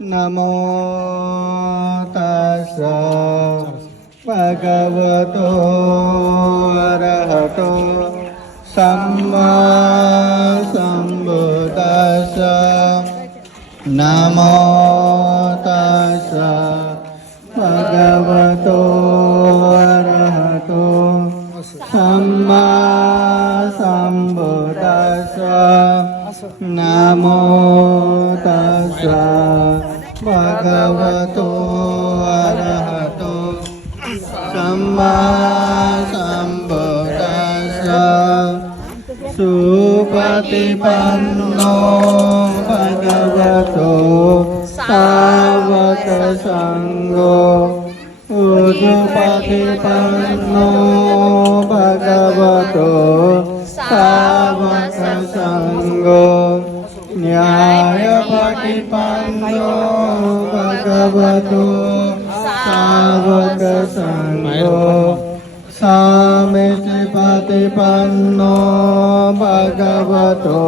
नमो तस्सा भगवतो अरहतो सम्मा सम्बुद्दस्सा नमो तस्सा भगवतो अरहतो सम्मा सम्बुद्दस्सा नमो तस्सा भगवतो अरहतो सम्मा सम्बुद्दस्सा सुपतिपन्नो भगवतो सावक संघो उजुपतिपन्नो भगवतो सावक संघो न्यायपतिपन्नो भगवतो सावक संघो सामितिपतिपन्नो भगवतो